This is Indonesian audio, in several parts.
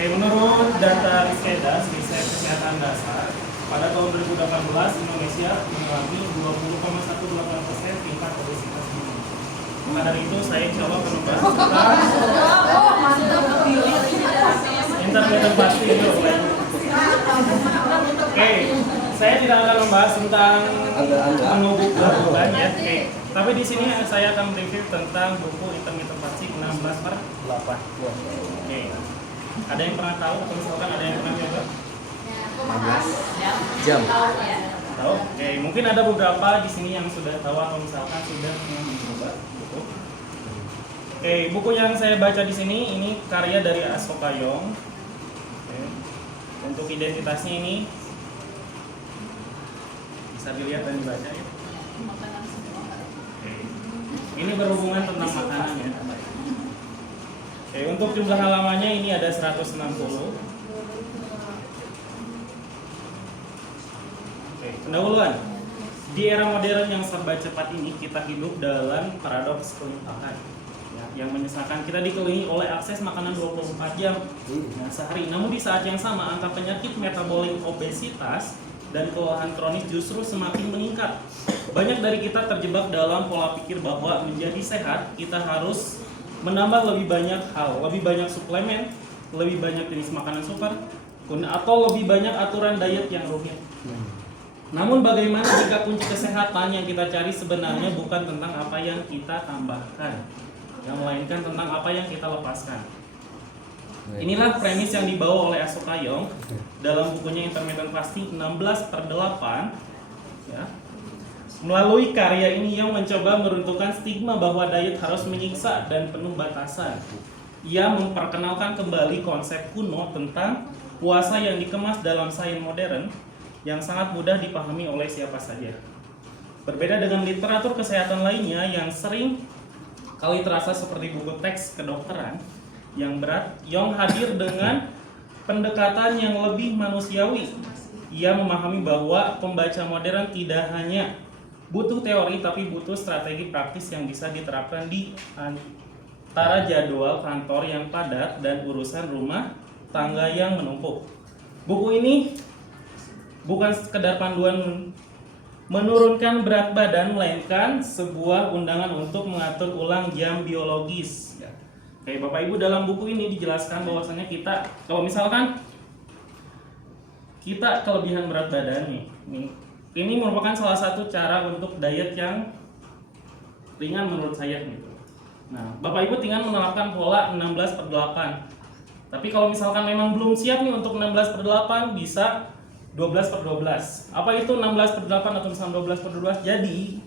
Oke, menurut data Riskedas, riset kesehatan dasar, pada tahun 2018 Indonesia mengalami 20,18% tingkat obesitas dini. Maka dari itu saya coba membahas tentang intermittent fasting. Oke, saya tidak akan membahas tentang mengubah beban ya. Oke, tapi di sini saya akan review tentang buku intermittent fasting 16/8. Oke. Ada yang pernah tahu atau misalkan ada yang pernah coba? 16 jam. Tahu? Oke, mungkin ada beberapa di sini yang sudah tahu atau misalkan sudah pernah mencoba buku. Oke, buku yang saya baca di sini ini karya dari Asoka Yong. Oke. Untuk identitasnya ini bisa dilihat dan dibaca ya. Oke. Ini berhubungan tentang makanan ya. Oke, untuk jumlah halamannya ini ada 160. Oke, pendahuluan. Di era modern yang serba cepat ini, kita hidup dalam paradoks kelimpahan. Ya, yang menyesalkan kita dikelilingi oleh akses makanan 24 jam sehari. Namun di saat yang sama, angka penyakit metabolik, obesitas, dan kelelahan kronis justru semakin meningkat. Banyak dari kita terjebak dalam pola pikir bahwa menjadi sehat, kita harus menambah lebih banyak hal, lebih banyak suplemen, lebih banyak jenis makanan super, atau lebih banyak aturan diet yang rumit. Namun bagaimana jika kunci kesehatan yang kita cari sebenarnya bukan tentang apa yang kita tambahkan, yang melainkan tentang apa yang kita lepaskan. Inilah premis yang dibawa oleh Asoka Yong dalam bukunya Intermittent Fasting 16/8 ya. Melalui karya ini yang mencoba meruntuhkan stigma bahwa diet harus menyiksa dan penuh batasan. Ia memperkenalkan kembali konsep kuno tentang puasa yang dikemas dalam sains modern yang sangat mudah dipahami oleh siapa saja. Berbeda dengan literatur kesehatan lainnya yang sering kali terasa seperti buku teks kedokteran yang berat, Yong hadir dengan pendekatan yang lebih manusiawi. Ia memahami bahwa pembaca modern tidak hanya butuh teori tapi butuh strategi praktis yang bisa diterapkan di antara jadwal kantor yang padat dan urusan rumah tangga yang menumpuk. Buku ini bukan sekedar panduan menurunkan berat badan, melainkan sebuah undangan untuk mengatur ulang jam biologis. Oke, Bapak Ibu, dalam buku ini dijelaskan bahwasannya kita, kalau misalkan kita kelebihan berat badan nih, ini merupakan salah satu cara untuk diet yang ringan menurut saya gitu. Nah, Bapak Ibu tinggal menerapkan pola 16/8. Tapi kalau misalkan memang belum siap nih untuk 16/8, bisa 12/12. Apa itu 16/8 atau misalkan 12/12? Jadi,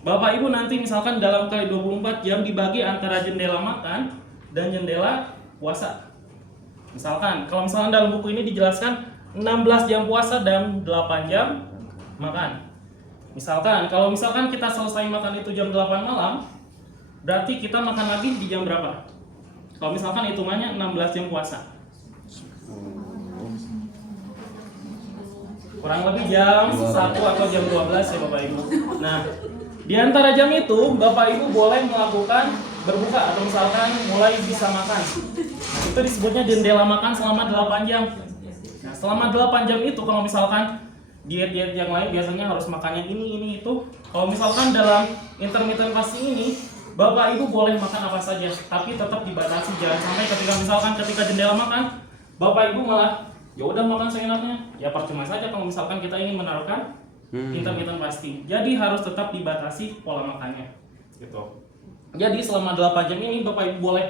Bapak Ibu nanti misalkan dalam kali 24 jam dibagi antara jendela makan dan jendela puasa. Misalkan, kalau misalkan dalam buku ini dijelaskan 16 jam puasa dan 8 jam makan. Misalkan, kalau misalkan kita selesai makan itu jam 8 malam, berarti kita makan lagi di jam berapa? Kalau misalkan hitungannya 16 jam puasa. Kurang lebih jam 1 atau jam 12 ya Bapak Ibu. Nah, di antara jam itu Bapak Ibu boleh melakukan berbuka atau misalkan mulai bisa makan. Nah, itu disebutnya jendela makan selama 8 jam. Nah, selama 8 jam itu kalau misalkan diet-diet yang lain biasanya harus makan yang ini itu. Kalau misalkan dalam intermittent fasting ini, Bapak Ibu boleh makan apa saja, tapi tetap dibatasi. Jangan sampai ketika jendela makan, Bapak Ibu malah ya udah makan seenaknya. Ya percuma saja kalau misalkan kita ingin menerapkan intermittent fasting. Jadi harus tetap dibatasi pola makannya. Gitu. Jadi selama 8 jam ini Bapak Ibu boleh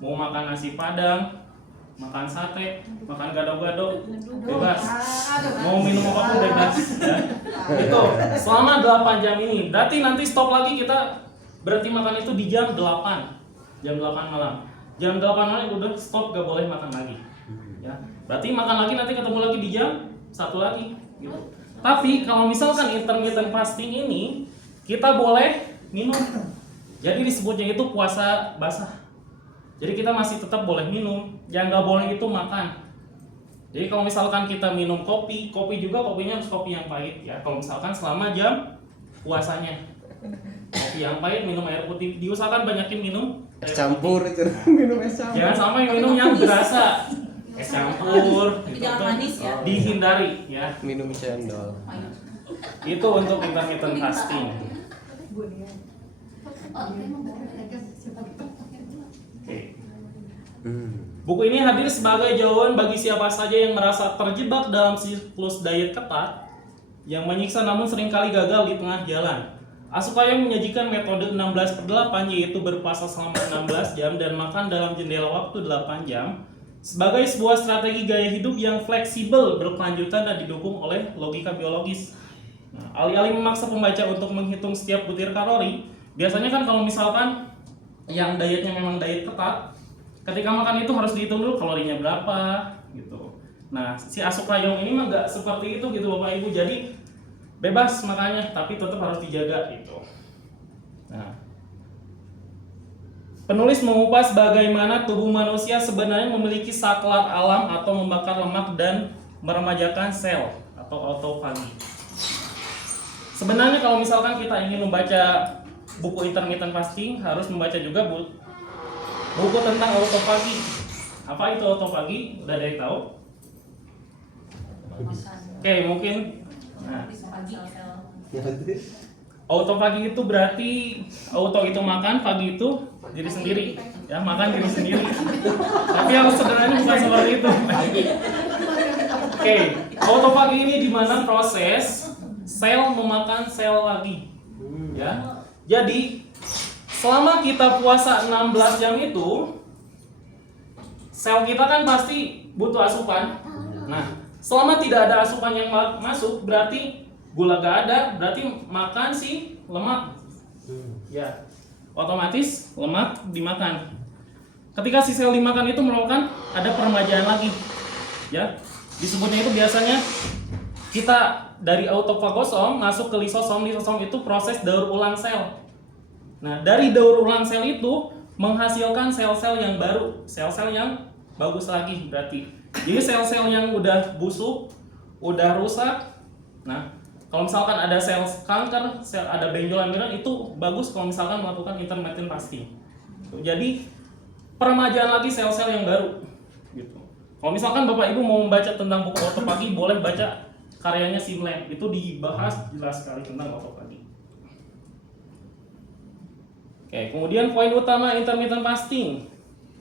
mau makan nasi padang, makan sate, makan gado-gado, bebas. Mau minum apapun bebas ya. Itu selama 8 jam ini. Berarti nanti stop lagi, kita berhenti makan itu di jam 8. Jam 8 malam. Jam 8 malam udah stop, gak boleh makan lagi. Ya. Berarti makan lagi nanti ketemu lagi di jam 1 lagi gitu. Tapi kalau misalkan intermittent fasting ini kita boleh minum. Jadi disebutnya itu puasa basah. Jadi kita masih tetap boleh minum, yang nggak boleh itu makan. Jadi kalau misalkan kita minum kopi juga kopinya harus kopi yang pahit ya. Kalau misalkan selama jam puasanya, kopi yang pahit, minum air putih, diusahakan banyakin minum es campur itu. Minum es campur. Jangan sampai minum yang berasa. es campur, Tapi gitu jangan tuh manis ya. dihindari ya. Minum cendol. Itu untuk intermittent fasting. Oke. Buku ini hadir sebagai jawaban bagi siapa saja yang merasa terjebak dalam siklus diet ketat yang menyiksa namun seringkali gagal di tengah jalan. Asuka yang menyajikan metode 16/8 yaitu berpuasa selama 16 jam dan makan dalam jendela waktu 8 jam sebagai sebuah strategi gaya hidup yang fleksibel, berkelanjutan dan didukung oleh logika biologis. Nah, alih-alih memaksa pembaca untuk menghitung setiap butir kalori, biasanya kan kalau misalkan yang dietnya memang diet ketat, ketika makan itu harus dihitung dulu kalorinya berapa gitu. Nah, si Asuka Young ini mah nggak seperti itu gitu Bapak Ibu. Jadi bebas makanya, tapi tetap harus dijaga gitu. Nah, penulis mengupas bagaimana tubuh manusia sebenarnya memiliki saklar alam atau membakar lemak dan meremajakan sel atau autofagi. Sebenarnya kalau misalkan kita ingin membaca buku intermittent fasting, harus membaca juga buku tentang autofagi. Apa itu autofagi? Udah ada yang tahu? Oke, mungkin. Nah, autofagi itu berarti auto itu makan, fagi itu diri sendiri, ya makan diri sendiri. Tapi yang sebenarnya bukan seperti itu. Oke, autofagi ini di mana proses sel memakan sel lagi, ya. Jadi selama kita puasa 16 jam itu, sel kita kan pasti butuh asupan. Nah, selama tidak ada asupan yang masuk, berarti gula gak ada, berarti makan si lemak. Ya, otomatis lemak dimakan. Ketika si sel dimakan itu melakukan ada peremajaan lagi. Ya, disebutnya itu biasanya kita dari autofagosom masuk ke lisosom. Lisosom itu proses daur ulang sel. Nah, dari daur ulang sel itu menghasilkan sel-sel yang baru, sel-sel yang bagus lagi berarti. Jadi sel-sel yang udah busuk, udah rusak. Nah, kalau misalkan ada sel kanker, sel ada benjolan-benjolan, itu bagus kalau misalkan melakukan intermittent fasting. Jadi peremajaan lagi sel-sel yang baru. Gitu. Kalau misalkan Bapak Ibu mau membaca tentang buku autofagi, boleh baca karyanya Simland. Itu dibahas jelas sekali tentang autofagi. Oke, kemudian poin utama intermittent fasting.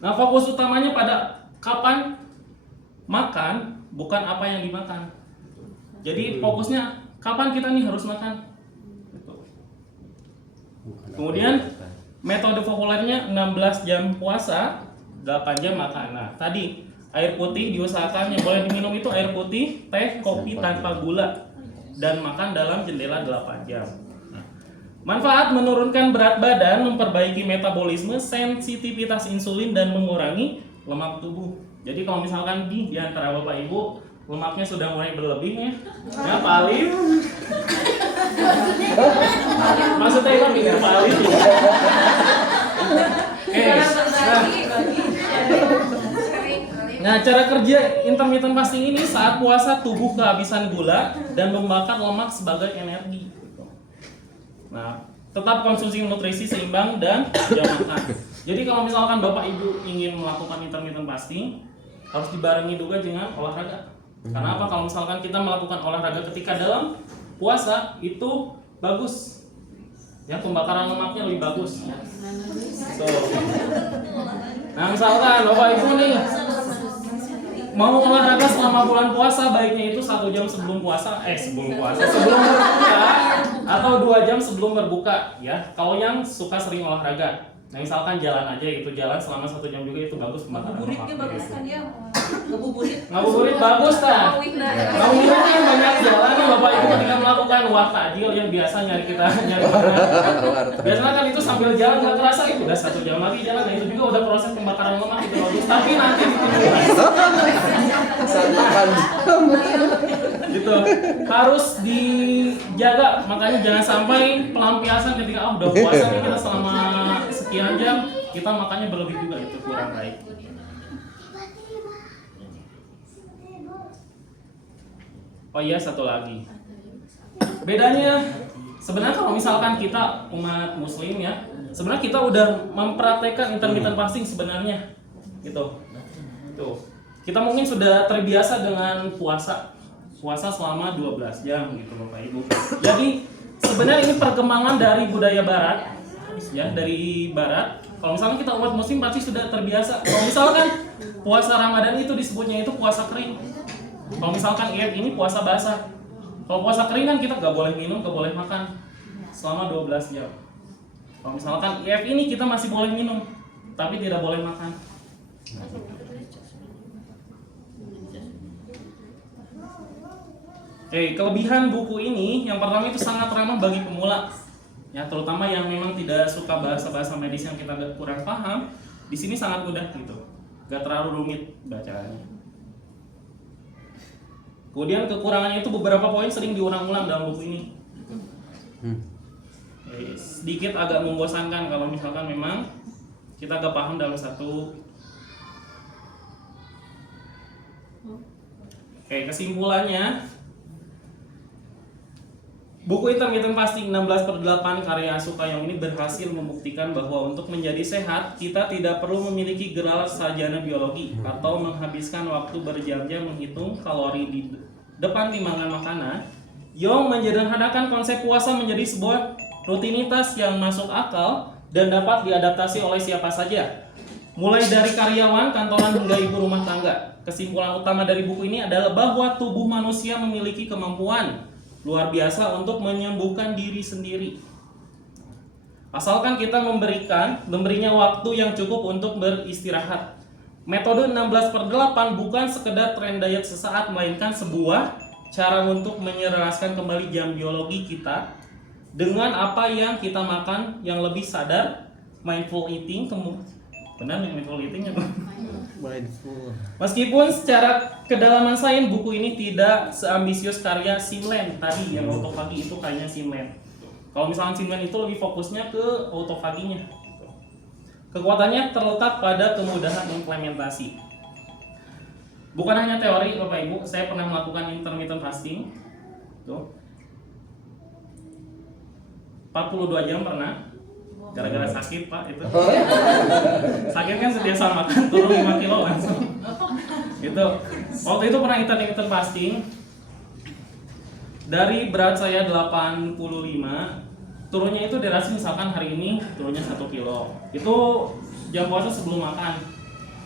Nah, fokus utamanya pada kapan makan, bukan apa yang dimakan. Jadi fokusnya kapan kita nih harus makan. Kemudian metode populernya 16 jam puasa, 8 jam makan. Nah, tadi air putih diusahakan yang boleh diminum itu air putih, teh, kopi tanpa gula dan makan dalam jendela 8 jam. Manfaat menurunkan berat badan, memperbaiki metabolisme, sensitivitas insulin dan mengurangi lemak tubuh. Jadi kalau misalkan di antara Bapak Ibu lemaknya sudah mulai berlebih ya paling maksudnya itu pinggir paling. Nah, cara kerja intermittent fasting ini saat puasa tubuh kehabisan gula dan membakar lemak sebagai energi. Nah, tetap konsumsi nutrisi seimbang dan jam makan. Jadi kalau misalkan Bapak Ibu ingin melakukan intermittent fasting, harus dibarengi juga dengan olahraga. Karena apa? Kalau misalkan kita melakukan olahraga ketika dalam puasa itu bagus, ya pembakaran lemaknya lebih bagus. So, nah misalkan Bapak Ibu nih mau olahraga selama bulan puasa, baiknya itu 1 jam sebelum puasa, sebelum berbuka atau 2 jam sebelum berbuka, ya. Kalau yang suka sering olahraga, nah misalkan jalan aja gitu, jalan selama 1 jam juga itu bagus pembakaran lemak. Ngabuburitnya bagus kan ya? Ngabuburit bagus kan? Ngabuburit kan banyak jalan nih Bapak Ibu ketika melakukan takjil yang biasa nyari makanan. Biasanya kan itu sambil jalan nggak terasa itu udah 1 jam lagi jalan, nah itu juga udah proses pembakaran lemak itu bagus. Tapi nanti gitu harus dijaga, makanya jangan sampai pelampiasan ketika udah puasa nih kita selama sekian jam kita makannya berlebih juga, itu kurang baik. Oh iya, satu lagi. Bedanya sebenarnya kalau misalkan kita umat muslim ya, sebenarnya kita udah mempraktekkan intermittent fasting sebenarnya. Gitu. Tuh. kita mungkin sudah terbiasa dengan puasa selama 12 jam gitu Bapak Ibu. Jadi sebenarnya ini perkembangan dari budaya barat ya, dari barat. Kalau misalnya kita umat muslim pasti sudah terbiasa. Kalau misalkan puasa Ramadan itu disebutnya itu puasa kering. Kalau misalkan Id ini puasa basah. Kalau puasa kering kan kita nggak boleh minum, nggak boleh makan selama 12 jam. Kalau misalkan Id ini kita masih boleh minum, tapi tidak boleh makan. Oke, kelebihan buku ini yang pertama itu sangat ramah bagi pemula. Ya, terutama yang memang tidak suka bahasa-bahasa medis yang kita kurang paham, di sini sangat mudah gitu. Gak terlalu rumit bacaannya. Kemudian kekurangannya itu beberapa poin sering diulang-ulang dalam buku ini. Oke, sedikit agak membosankan kalau misalkan memang kita gak paham dalam satu. Oke, kesimpulannya buku Intermittent Fasting 16/8 karya Sukayong ini berhasil membuktikan bahwa untuk menjadi sehat, kita tidak perlu memiliki gelar sarjana biologi atau menghabiskan waktu berjam-jam menghitung kalori di depan timbangan makanan. Yong menyederhanakan konsep puasa menjadi sebuah rutinitas yang masuk akal dan dapat diadaptasi oleh siapa saja, mulai dari karyawan, kantoran hingga ibu rumah tangga. Kesimpulan utama dari buku ini adalah bahwa tubuh manusia memiliki kemampuan luar biasa untuk menyembuhkan diri sendiri, asalkan kita memberinya waktu yang cukup untuk beristirahat. Metode 16/8 bukan sekedar tren diet sesaat, melainkan sebuah cara untuk menyeraskan kembali jam biologi kita dengan apa yang kita makan yang lebih sadar, mindful eating. Benar mindful eating ya, Bang? Mindful. Meskipun secara kedalaman sains buku ini tidak seambisius karya Simland tadi yang autofagi itu kayaknya Simland. Kalau misalnya Simland itu lebih fokusnya ke autofaginya. Kekuatannya terletak pada kemudahan implementasi. Bukan hanya teori Bapak Ibu, saya pernah melakukan intermittent fasting. Tuh. 42 jam pernah. Gara-gara sakit Pak itu. Sakit kan setiasa makan turun 5 kilo langsung. Itu. Waktu itu pernah intermittent fasting. Dari berat saya 85, turunnya itu dirasa misalkan hari ini turunnya 1 kilo. Itu jam puasa sebelum makan.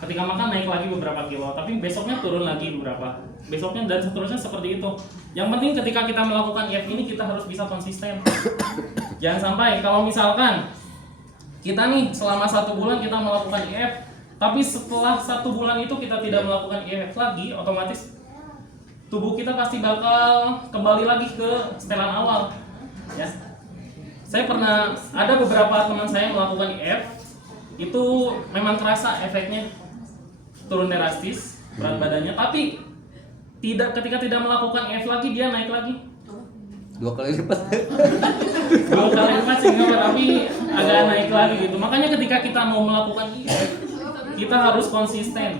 Ketika makan naik lagi beberapa kilo, tapi besoknya turun lagi beberapa. Besoknya dan seterusnya seperti itu. Yang penting ketika kita melakukan IF ini kita harus bisa konsisten. Jangan sampai kalau misalkan kita nih selama 1 bulan kita melakukan IF, tapi setelah 1 bulan itu kita tidak melakukan IF lagi, otomatis tubuh kita pasti bakal kembali lagi ke setelan awal. Ya. Saya pernah ada beberapa teman saya melakukan IF, itu memang terasa efeknya turun drastis berat badannya, tapi ketika tidak melakukan IF lagi dia naik lagi. 2 kali lipat. 2 kali lipat sehingga tapi agak naik lagi gitu. Makanya ketika kita mau melakukan IF, kita harus konsisten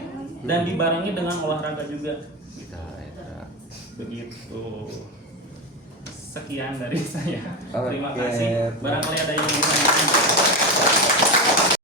dan dibarengi dengan olahraga juga. Begitu. Sekian dari saya. Terima kasih. Barangkali ada yang mau ditanyakan.